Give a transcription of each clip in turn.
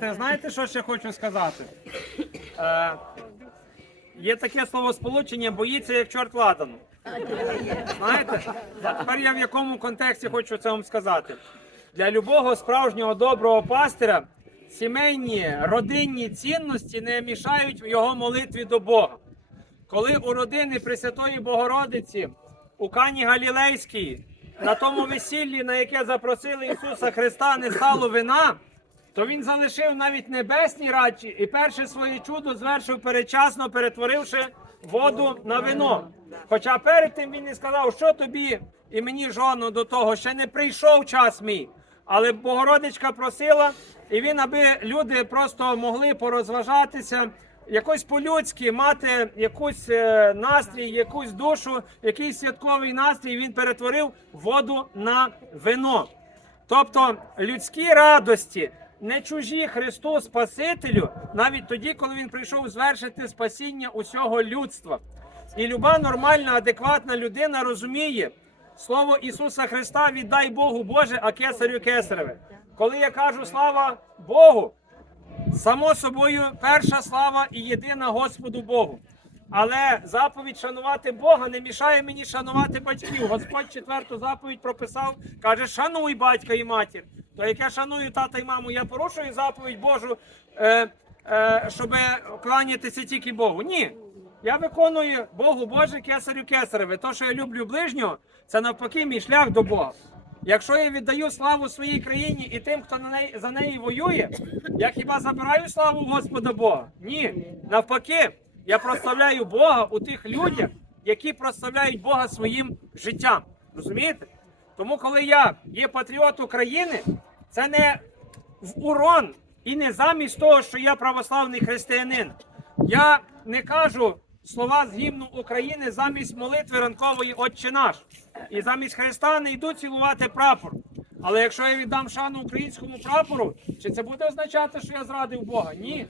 Знаєте, що ще хочу сказати? Е, є таке словосполучення боїться як чорт ладану. Знаєте? Тепер я в якому контексті хочу це вам сказати. Для любого справжнього доброго пастира сімейні родинні цінності не мішають його молитві до Бога. Коли у родини Пресвятої Богородиці у Кані Галілейській на тому весіллі, на яке запросили Ісуса Христа, не стало вина, то він залишив навіть небесні радчі і перше своє чудо звершив передчасно, перетворивши воду на вино. Хоча перед тим він не сказав, що тобі і мені жоно до того, ще не прийшов час мій. Але Богородичка просила, і він, аби люди просто могли порозважатися, якось по-людськи мати якусь е, настрій, якусь душу, якийсь святковий настрій. Він перетворив воду на вино. Тобто людські радості не чужі Христу Спасителю, навіть тоді, коли він прийшов звершити спасіння усього людства. І люба нормальна, адекватна людина розуміє слово Ісуса Христа віддай Богу Боже, а кесарю кесареве. Коли я кажу слава Богу, само собою перша слава і єдина Господу Богу. Але заповідь шанувати Бога не мішає мені шанувати батьків. Господь четверту заповідь прописав, каже: шануй батька і матір. То як я шаную тата і маму, я порушую заповідь Божу, е, е, щоб кланятися тільки Богу. Ні. Я виконую Богу Боже, кесарю кесареве. То, що я люблю ближнього, це навпаки мій шлях до Бога. Якщо я віддаю славу своїй країні і тим, хто на неї, за неї воює, я хіба забираю славу Господа Бога? Ні. Навпаки, я прославляю Бога у тих людях, які прославляють Бога своїм життям. Розумієте? Тому, коли я є патріот України, це не в урон і не замість того, що я православний християнин. Я не кажу слова з гімну України замість молитви ранкової Отче наш. І замість Христа не йду цілувати прапор. Але якщо я віддам шану українському прапору, чи це буде означати, що я зрадив Бога? Ні.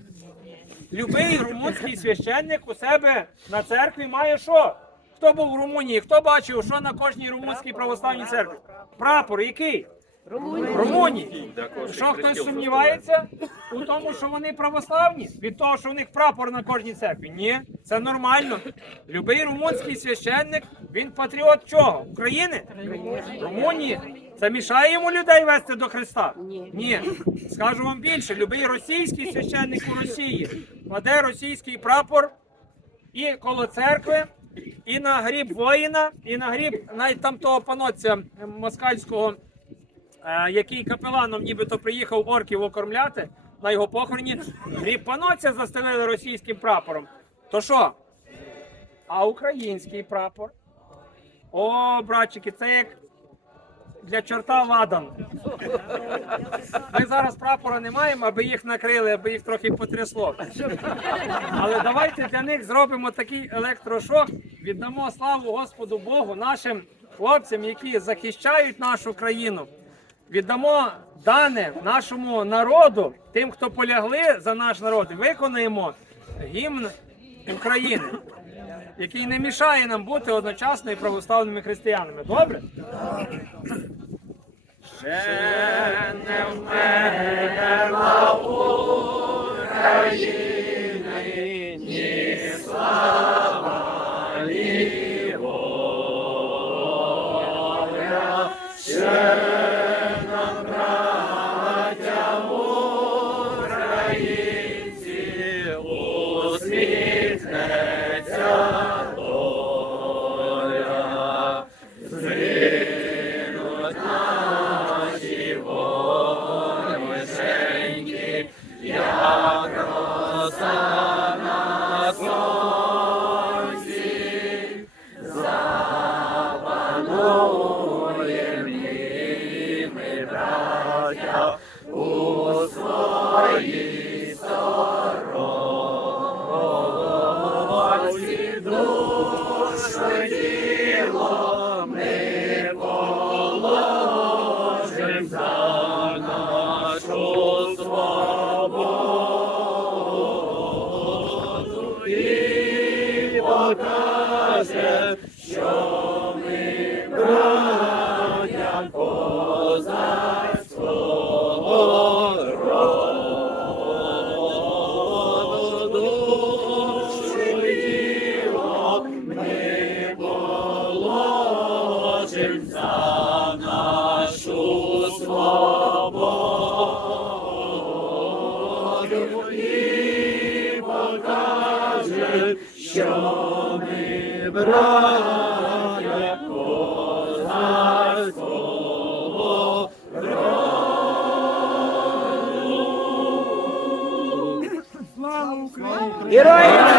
Любий румунський священник у себе на церкві має що? Хто був в Румунії? Хто бачив, що на кожній румунській православній церкві? Прапор який? Румунії. Що хтось сумнівається у тому, що вони православні? Від того, що у них прапор на кожній церкві? Ні, це нормально. Любий румунський священник, він патріот чого? України? Румунії. Це мішає йому людей вести до Христа? Ні. Скажу вам більше, любий російський священник у Росії кладе російський прапор і коло церкви, і на гріб воїна, і на гріб навіть там того панотця москальського, який капеланом нібито приїхав орків окормляти на його похороні. Гріб панотця застелили російським прапором. То що? А український прапор? О, братчики, це як для чорта ладан. Ми зараз прапора не маємо, аби їх накрили, аби їх трохи потрясло. Але давайте для них зробимо такий електрошок, віддамо славу Господу Богу, нашим хлопцям, які захищають нашу країну. Віддамо дане нашому народу, тим, хто полягли за наш народ, виконаємо гімн України, який не мішає нам бути одночасно і православними християнами. Добре? Ще не вмерла Україна, ні слава, ні і покаже, що ми брали козацького роду. Слава Україні! Героям!